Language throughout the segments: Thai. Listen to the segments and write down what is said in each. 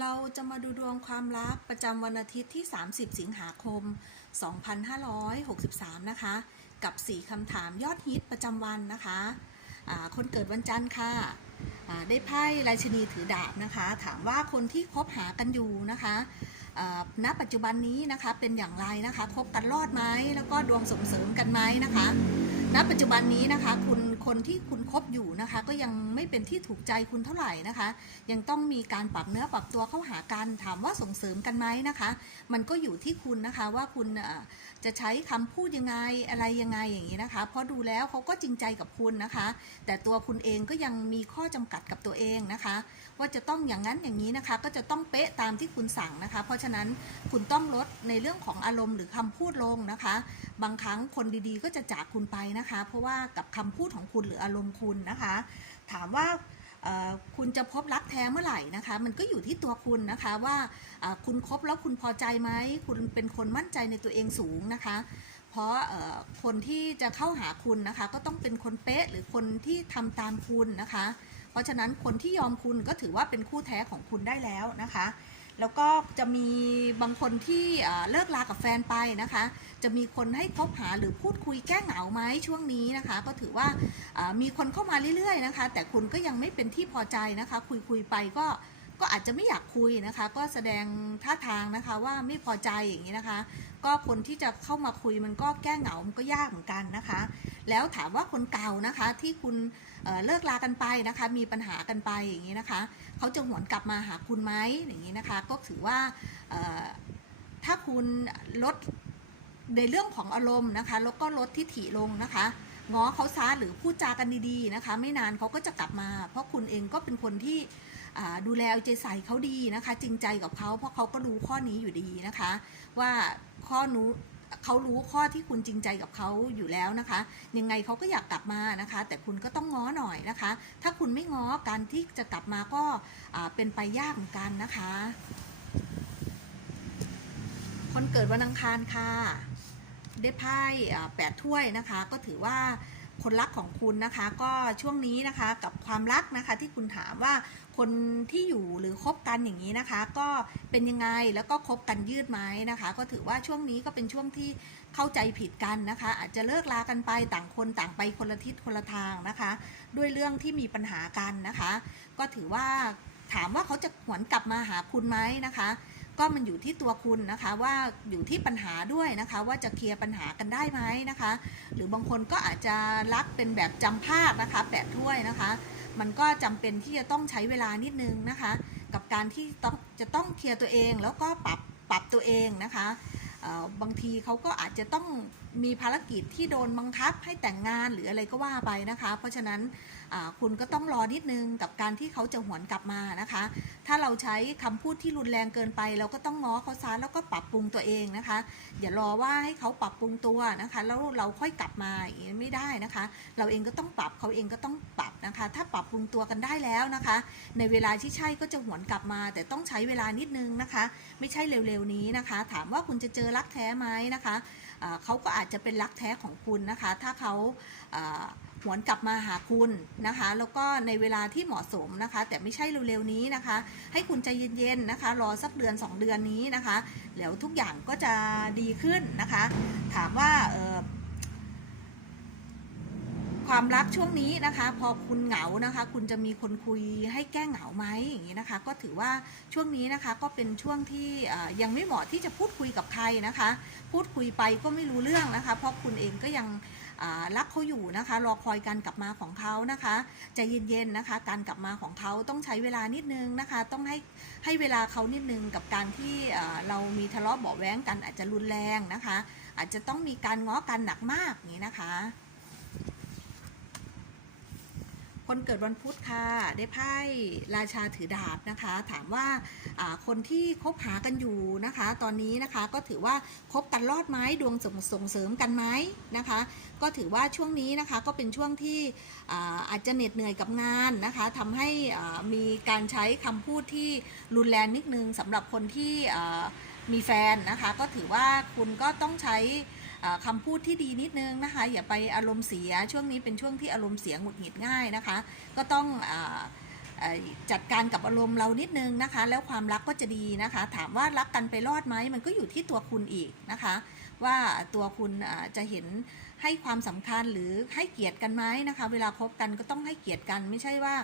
เราจะมาดูดวงความรักประจำวันอาทิตย์ที่ 30 สิงหาคม 2563 นะคะ กับ 4คำถามยอดฮิตประจำวันนะคะะคนเกิดวันจันทร์ค่ะได้ไพ่ราชินีถือดาบนะคะ ถามว่าคนที่คบหากันอยู่นะคะ ณปัจจุบันนี้นะคะเป็นอย่างไรนะคะคบกันรอดไหมแล้วก็ดวงส่งเสริมกันไหมนะคะณปัจจุบันนี้นะคะคุณคนที่คุณคบอยู่นะคะ ก็ยังไม่เป็นที่ถูกใจคุณเท่าไหร่นะคะ ยังต้องมีการปรับเนื้อปรับตัวเข้าหากันถามว่าส่งเสริมกันไหมนะคะ มันก็อยู่ที่คุณนะคะว่าคุณ จะใช้คำพูดยังไงอะไรยังไงอย่างนี้นะคะ เพราะดูแล้วเขาก็จริงใจกับคุณนะคะ แต่ตัวคุณเองก็ยังมีข้อจำกัดกับตัวเองนะคะ ว่าจะต้องอย่างนั้นอย่างนี้นะคะ ก็จะต้องเป๊ะตามที่คุณสั่งนะคะ เพราะฉะนั้นคุณต้องลดในเรื่องของอารมณ์หรือคำพูดลงนะคะ บางครั้งคนดีๆ ก็จะจากคุณไปนะคะ เพราะว่ากับคำพูดของคุณหรืออารมณ์คุณนะคะ ถามว่า คุณจะพบรักแท้เมื่อไหร่นะคะ มันก็อยู่ที่ตัวคุณนะคะว่าคุณคบแล้วคุณพอใจไหมคุณเป็นคนมั่นใจในตัวเองสูงนะคะ เพราะคนที่จะเข้าหาคุณนะคะ ก็ต้องเป็นคนเป๊ะหรือคนที่ทำตามคุณนะคะ เพราะฉะนั้นคนที่ยอมคุณก็ถือว่าเป็นคู่แท้ของคุณได้แล้วนะคะ แล้วก็จะมีบางคนที่เลิกลากับแฟนไปนะคะ จะมีคนให้คบหาหรือพูดคุยแก้เหงาไหมช่วงนี้นะคะ ก็ถือว่ามีคนเข้ามาเรื่อยๆนะคะ แต่คุณก็ยังไม่เป็นที่พอใจนะคะ คุยคุยๆไปก็ก็อาจจะไม่อยากคุยนะคะ ก็แสดงท่าทางนะคะว่าไม่พอใจอย่างนี้นะคะ ก็คนที่จะเข้ามาคุยมันก็แก้เหงามันก็ยากเหมือนกันนะคะ แล้วถามว่าคนเก่านะคะที่คุณ เลิกลากันไปนะคะ มีปัญหากันไปอย่างนี้นะคะเขาจะหวนกลับมาหาคุณไหมอย่างนี้นะคะ ก็ถือว่าถ้าคุณลดในเรื่องของอารมณ์นะคะ แล้วก็ลดทิฐิลงนะคะง้อเขาซาหรือพูดจากันดีๆนะคะ ไม่นานเขาก็จะกลับมา เพราะคุณเองก็เป็นคนที่ดูแลเอาใจใส่เขาดีนะคะ จริงใจกับเขาเพราะเขาก็รู้ข้อนี้อยู่ดีนะคะ ว่าข้อนู้ เขารู้ข้อที่คุณจริงใจกับเขาอยู่แล้วนะคะ ยังไงเขาก็อยากกลับมานะคะ แต่คุณก็ต้องง้อหน่อยนะคะ ถ้าคุณไม่ง้อการที่จะกลับมาก็เป็นไปยากเหมือนกันนะคะ คนเกิดวันอังคารค่ะ ได้ไพ่แปดถ้วยนะคะ ก็ถือว่า คนรักของคุณนะคะ ก็ช่วงนี้นะคะกับความรักนะคะที่คุณถามว่าคนที่อยู่หรือคบกันอย่างนี้นะคะ ก็เป็นยังไงแล้วก็คบกันยืดไหมนะคะ ก็ถือว่าช่วงนี้ก็เป็นช่วงที่เข้าใจผิดกันนะคะ อาจจะเลิกลากันไปต่างคนต่างไปคนละทิศคนละทางนะคะ ด้วยเรื่องที่มีปัญหากันนะคะ ก็ถือว่าถามว่าเขาจะหวนกลับมาหาคุณไหมนะคะ ก็มันอยู่ที่ตัวคุณนะคะว่าอยู่ที่ปัญหาด้วยนะคะ ว่าจะเคลียร์ปัญหากันได้ไหมนะคะ หรือบางคนก็อาจจะรักเป็นแบบจำภาคนะคะแปดถ้วยนะคะ มันก็จำเป็นที่จะต้องใช้เวลานิดนึงนะคะ กับการที่ต้องจะต้องเคลียร์ตัวเองแล้วก็ปรับปรับตัวเองนะคะบางทีเขาก็อาจจะต้องมีภารกิจที่โดนบังคับให้แต่งงานหรืออะไรก็ว่าไปนะคะ เพราะฉะนั้น คุณก็ต้องรอนิดนึงกับการที่เขาจะหวนกลับมานะคะ ถ้าเราใช้คำพูดที่รุนแรงเกินไป เราก็ต้องง้อเขาซะแล้วก็ปรับปรุงตัวเองนะคะอย่ารอว่าให้เขาปรับปรุงตัวนะคะแล้วเราค่อยกลับมาอย่างนี้ไม่ได้นะคะ เราเองก็ต้องปรับเขาเองก็ต้องปรับนะคะ ถ้าปรับปรุงตัวกันได้แล้วนะคะ ในเวลาที่ใช่ก็จะหวนกลับมา แต่ต้องใช้เวลานิดนึงนะคะ ไม่ใช่เร็วๆนี้นะคะ ถามว่าคุณจะเจอรักแท้ไหมนะคะ เขาก็อาจจะเป็นรักแท้ของคุณนะคะ ถ้าเขาหวนกลับมาหาคุณนะคะ แล้วก็ในเวลาที่เหมาะสมนะคะ แต่ไม่ใช่เร็วๆนี้นะคะ ให้คุณใจเย็นๆนะคะ รอสักเดือน 2 เดือนนี้นะคะแล้วทุกอย่างก็จะดีขึ้นนะคะ ถามว่า ความรักช่วงนี้นะคะ พอคุณเหงานะคะ คุณจะมีคนคุยให้แก้เหงาไหมอย่างนี้นะคะ ก็ถือว่าช่วงนี้นะคะก็เป็นช่วงที่ยังไม่เหมาะที่จะพูดคุยกับใครนะคะ พูดคุยไปก็ไม่รู้เรื่องนะคะ เพราะคุณเองก็ยังรักเขาอยู่นะคะ รอคอยการกลับมาของเขานะคะใจเย็นๆนะคะ การกลับมาของเขาต้องใช้เวลานิดนึงนะคะ ต้องให้ให้เวลาเขานิดนึงกับการที่เอ่อเรามีทะเลาะเบาะแว้งกันอาจจะรุนแรงนะคะ อาจจะต้องมีการง้อกันหนักมากอย่างนี้นะคะ คนเกิดวันพุธค่ะ ได้ไพ่ราชาถือดาบนะคะ ถามว่าคนที่คบหากันอยู่นะคะ ตอนนี้นะคะก็ถือว่าคบกันรอดไหมดวงส่งส่งเสริมกันไหมนะคะ ก็ถือว่าช่วงนี้นะคะก็เป็นช่วงที่อาอาจจะเหน็ดเหนื่อยกับงานนะคะทำให้มีการใช้คำพูดที่รุนแรงนิดนึงสำหรับคนที่มีแฟนนะคะ ก็ถือว่าคุณก็ต้องใช้ คำพูดที่ดีนิดนึงนะคะ อย่าไปอารมณ์เสียช่วงนี้เป็นช่วงที่อารมณ์เสียหงุดหงิดง่ายนะคะ ก็ต้องจัดการกับอารมณ์เรานิดนึงนะคะ แล้วความรักก็จะดีนะคะ ถามว่ารักกันไปรอดไหมมันก็อยู่ที่ตัวคุณอีกนะคะ ว่าตัวคุณจะเห็นให้ความสำคัญหรือให้เกียรติกันไหมนะคะ เวลาคบกันก็ต้องให้เกียรติกันไม่ใช่ว่า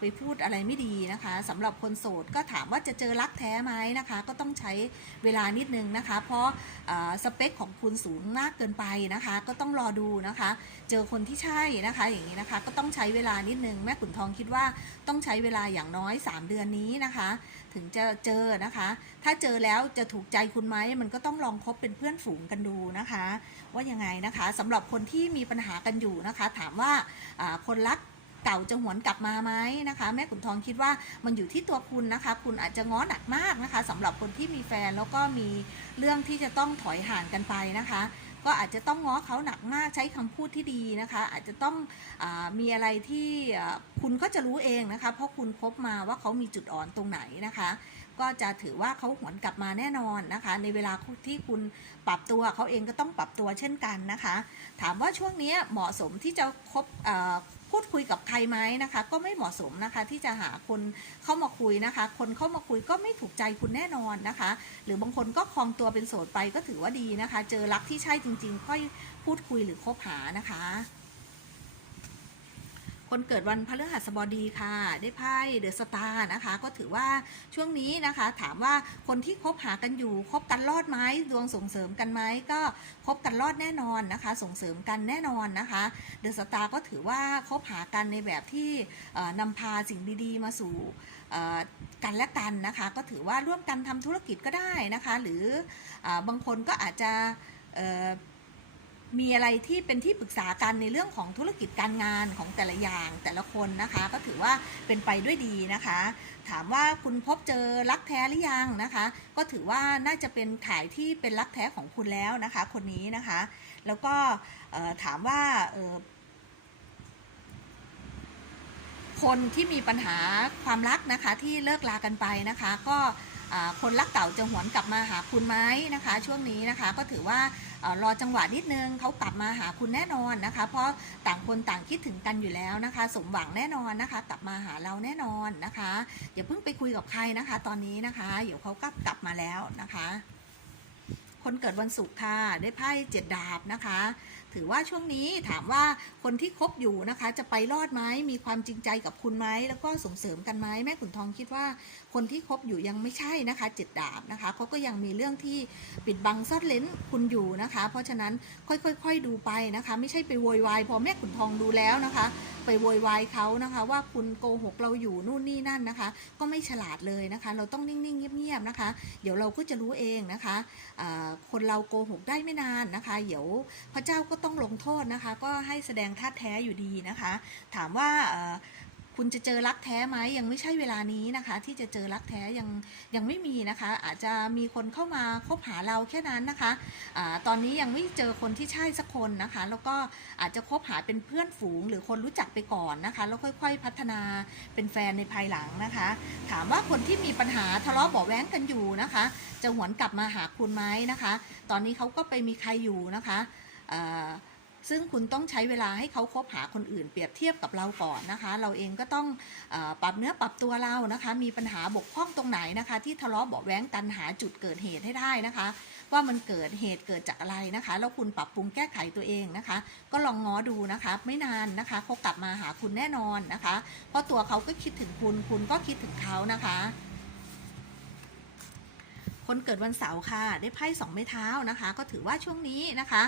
ไปพูดอะไรไม่ดีนะคะสำหรับคนโสดก็ถามว่าจะเจอรักแท้ไหมนะคะ ก็ต้องใช้เวลานิดนึงนะคะ เพราะสเปคของคุณสูงมากเกินไปนะคะ ก็ต้องรอดูนะคะ เจอคนที่ใช่นะคะ อย่างนี้นะคะก็ต้องใช้เวลานิดนึงแม่ขุนทองคิดว่าต้องใช้เวลาอย่างน้อย 3 เดือนนี้นะคะ ถึงจะเจอนะคะ ถ้าเจอแล้วจะถูกใจคุณไหมมันก็ต้องลองคบเป็นเพื่อนฝูงกันดูนะคะ ว่ายังไงนะคะสำหรับคนที่มีปัญหากันอยู่นะคะ ถามว่าคนรัก เก่าจะหวนกลับมาไหมนะคะ แม่ขุนทองคิดว่ามันอยู่ที่ตัวคุณนะคะ คุณอาจจะง้อหนักมากนะคะสำหรับคนที่มีแฟนแล้วก็มีเรื่องที่จะต้องถอยห่างกันไปนะคะ ก็อาจจะต้องง้อเขาหนักมากใช้คำพูดที่ดีนะคะ อาจจะต้องอมีอะไรที่คุณก็จะรู้เองนะคะ เพราะคุณคบมาว่าเขามีจุดอ่อนตรงไหนนะคะก็จะถือว่าเขาหวนกลับมาแน่นอนนะคะ ในเวลาที่คุณปรับตัวเขาเองก็ต้องปรับตัวเช่นกันนะคะ ถามว่าช่วงนี้เหมาะสมที่จะคบ พูดคุยกับใครไหมนะคะ ก็ไม่เหมาะสมนะคะที่จะหาคนเข้ามาคุยนะคะ คนเข้ามาคุยก็ไม่ถูกใจคุณแน่นอนนะคะ หรือบางคนก็คลองตัวเป็นโสดไปก็ถือว่าดีนะคะ เจอรักที่ใช่จริง ๆ ค่อยพูดคุยหรือคบหานะคะ คนเกิดวันพฤหัสบดีค่ะ ได้ไพ่เดอะสตาร์นะคะ ก็ถือว่าช่วงนี้นะคะ ถามว่าคนที่คบหากันอยู่คบกันรอดไหมดวงส่งเสริมกันไหมก็คบกันรอดแน่นอนนะคะ ส่งเสริมกันแน่นอนนะคะเดอะสตาร์ก็ถือว่าคบหากันในแบบที่นำพาสิ่งดีๆ มาสู่กันและกันนะคะ ก็ถือว่าร่วมกันทำธุรกิจก็ได้นะคะ หรืออบางคนก็อาจจะ มีอะไรที่เป็นที่ปรึกษากันในเรื่องของธุรกิจการงานของแต่ละอย่างแต่ละคนนะคะ ก็ถือว่าเป็นไปด้วยดีนะคะ ถามว่าคุณพบเจอรักแท้หรือยังนะคะ ก็ถือว่าน่าจะเป็นขายที่เป็นรักแท้ของคุณแล้วนะคะ คนนี้นะคะ แล้วก็ถามว่าคนที่มีปัญหาความรักนะคะที่เลิกลากันไปนะคะ ก็ คนรักเก่าจะหวนกลับมาหาคุณไหมนะคะ ช่วงนี้นะคะก็ถือว่ารอจังหวะนิดนึงเขากลับมาหาคุณแน่นอนนะคะ เพราะต่างคนต่างคิดถึงกันอยู่แล้วนะคะ สมหวังแน่นอนนะคะ กลับมาหาเราแน่นอนนะคะอย่าเพิ่งไปคุยกับใครนะคะ ตอนนี้นะคะเดี๋ยวเขาก็กลับมาแล้วนะคะ คนเกิดวันศุกร์ค่ะ ได้ไพ่เจ็ดดาบนะคะ ถือว่าช่วงนี้ถามว่าคนที่คบอยู่นะคะ จะไปรอดไหมมีความจริงใจกับคุณไหมแล้วก็ส่งเสริมกันไหมแม่ขุนทองคิดว่า คนที่คบอยู่ยังไม่ใช่นะคะเจ็ดดาบนะคะเขาก็ยังมีเรื่องที่ปิดบังซ่อนเลนคุณอยู่นะคะ เพราะฉะนั้นค่อยๆดูไปนะคะ ไม่ใช่ไปโวยวายพอแม่ขุนทองดูแล้วนะคะ ไปโวยวายเขานะคะ ว่าคุณโกหกเราอยู่นู่นนี่นั่นนะคะ ก็ไม่ฉลาดเลยนะคะ เราต้องนิ่งๆเงียบๆนะคะ เดี๋ยวเราก็จะรู้เองนะคะคนเราโกหกได้ไม่นานนะคะ เดี๋ยวพระเจ้าก็ต้องลงโทษนะคะ ก็ให้แสดงท่าแท้อยู่ดีนะคะ ถามว่า คุณจะเจอรักแท้ไหมยังไม่ใช่เวลานี้นะคะ ที่จะเจอรักแท้ยังยังไม่มีนะคะ อาจจะมีคนเข้ามาคบหาเราแค่นั้นนะคะอาตอนนี้ยังไม่เจอคนที่ใช่สักคนนะคะ แล้วก็อาจจะคบหาเป็นเพื่อนฝูง หรือคนรู้จักไปก่อนนะคะแล้วค่อยๆ พัฒนาเป็นแฟนในภายหลังนะคะ ถามว่าคนที่มีปัญหาทะเลาะเบาแว้งกันอยู่นะคะ จะหวนกลับมาหาคุณไหมนะคะ ตอนนี้เขาก็ไปมีใครอยู่นะคะอ่อ ซึ่งคุณต้องใช้เวลาให้เขาคบหาคนอื่น เปรียบเทียบกับเราก่อนนะคะ เราเองก็ต้องอปรับเนื้อปรับตัวเรานะคะ มีปัญหาบกพร่องตรงไหนนะคะ ที่ทะเลาะเบาแว้งกันหาจุดเกิดเหตุให้ได้นะคะ ว่ามันเกิดเหตุเกิดจากอะไรนะคะ แล้วคุณปรับปรุงแก้ไขตัวเองนะคะ ก็ลองง้อดูนะคะ ไม่นานนะคะเขากลับมาหาคุณแน่นอนนะคะ เพราะตัวเขาก็คิดถึงคุณ คุณก็คิดถึงเขานะคะ คนเกิดวันเสาร์ค่ะ ได้ไพ่สองไม้เท้านะคะ ก็ถือว่าช่วงนี้นะคะ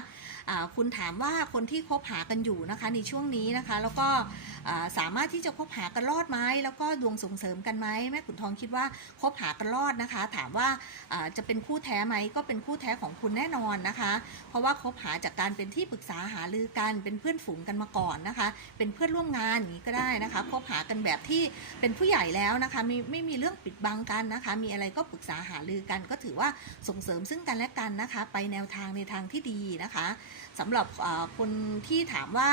คุณถามว่าคนที่คบหากันอยู่นะคะในช่วงนี้นะคะ แล้วก็สามารถที่จะคบหากันรอดไหมแล้วก็ดวงส่งเสริมกันไหมแม่ขุนทองคิดว่าคบหากันรอดนะคะ ถามว่าอ่าจะเป็นคู่แท้ไหมก็เป็นคู่แท้ของคุณแน่นอนนะคะ เพราะว่าคบหาจากการเป็นที่ปรึกษาหารือกันเป็นเพื่อนฝูงกันมาก่อนนะคะ เป็นเพื่อนร่วมงานอย่างนี้ก็ได้นะคะคบหากันแบบที่เป็นผู้ใหญ่แล้วนะคะไม่ไม่มีเรื่องปิดบังกันนะคะ มีอะไรก็ปรึกษาหารือกันก็ก็ถือว่าส่งเสริมซึ่งกันและกันนะคะ ไปแนวทางในทางที่ดีนะคะ สำหรับคนที่ถามว่า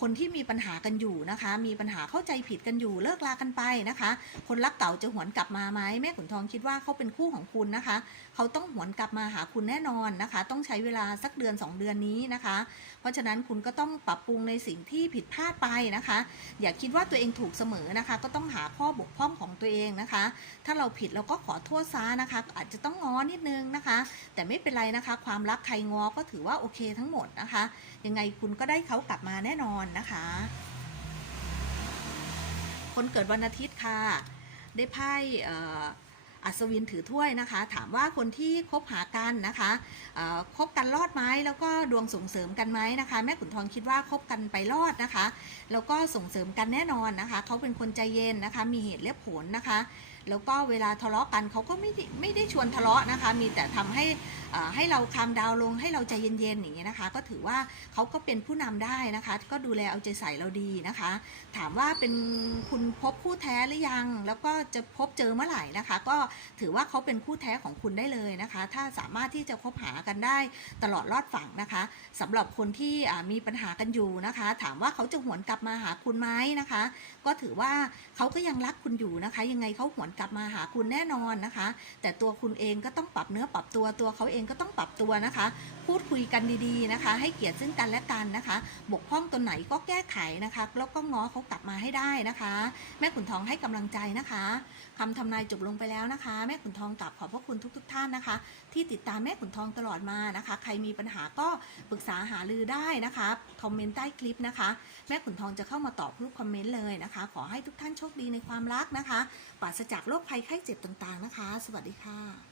คนที่มีปัญหากันอยู่นะคะ มีปัญหาเข้าใจผิดกันอยู่เลิกลากันไปนะคะ คนรักเก่าจะหวนกลับมาไหมแม่ขุนทองคิดว่าเขาเป็นคู่ของคุณนะคะ เขาต้องหวนกลับมาหาคุณแน่นอนนะคะ ต้องใช้เวลาสักเดือน 2 เดือนนี้นะคะ เพราะฉะนั้นคุณก็ต้องปรับปรุงในสิ่งที่ผิดพลาดไปนะคะ อย่าคิดว่าตัวเองถูกเสมอนะคะ ก็ต้องหาข้อบกพร่องของตัวเองนะคะ ถ้าเราผิดเราก็ขอโทษซะนะคะ อาจจะต้องง้อนิดนึงนะคะ แต่ไม่เป็นไรนะคะ ความรักใครง้อก็ถือว่าโอเคทั้งหมดนะคะ ยังไงคุณก็ได้เขากลับมาแน่นอนนะคะ คนเกิดวันอาทิตย์ค่ะ ได้ไพ่อัศวินถือถ้วยนะคะ ถามว่าคนที่คบหากันนะคะคบกันรอดไหมแล้วก็ดวงส่งเสริมกันไหมนะคะ แม่ขุนทองคิดว่าคบกันไปรอดนะคะ แล้วก็ส่งเสริมกันแน่นอนนะคะ เขาเป็นคนใจเย็นนะคะ มีเหตุและผลนะคะ แล้วก็เวลาทะเลาะกันเขาก็ไม่ได้ไม่ได้ชวนทะเลาะนะคะ มีแต่ทำให้ให้เราคามดาวลงให้เราใจเย็นๆอย่างเงี้ยนะคะ ก็ถือว่าเขาก็เป็นผู้นำได้นะคะ ก็ดูแลเอาใจใส่เราดีนะคะ ถามว่าเป็นคุณพบคู่แท้หรือยัง แล้วก็จะพบเจอเมื่อไหร่นะคะ ก็ถือว่าเขาเป็นคู่แท้ของคุณได้เลยนะคะ ถ้าสามารถที่จะคบหากันได้ตลอดรอดฝั่งนะคะสำหรับคนที่มีปัญหากันอยู่นะคะ ถามว่าเขาจะหวนกลับมาหาคุณไหมนะคะ ก็ถือว่าเขาก็ยังรักคุณอยู่นะคะ ยังไงเขาหวนกลับมาหาคุณแน่นอนนะคะ แต่ตัวคุณเองก็ต้องปรับเนื้อปรับตัวตัวเขาเองก็ต้องปรับตัวนะคะ พูดคุยกันดีๆนะคะ ให้เกียรติซึ่งกันและกันนะคะ บกพร่องตัวไหนก็แก้ไขนะคะแล้วก็ง้อเขากลับมาให้ได้นะคะ แม่ขุนทองให้กำลังใจนะคะคำทำนายจบลงไปแล้วนะคะ แม่ขุนทองกลับขอบพระคุณทุกๆท่านนะคะ ที่ติดตามแม่ขุนทองตลอดมานะคะ ใครมีปัญหาก็ปรึกษาหารือได้นะคะคอมเมนต์ใต้คลิปนะคะ แม่ขุนทองจะเข้ามาตอบรูปคอมเมนต์เลยนะคะ ขอให้ทุกท่านโชคดีในความรักนะคะปราศจากจากโรคภัยไข้เจ็บต่างๆนะคะ สวัสดีค่ะ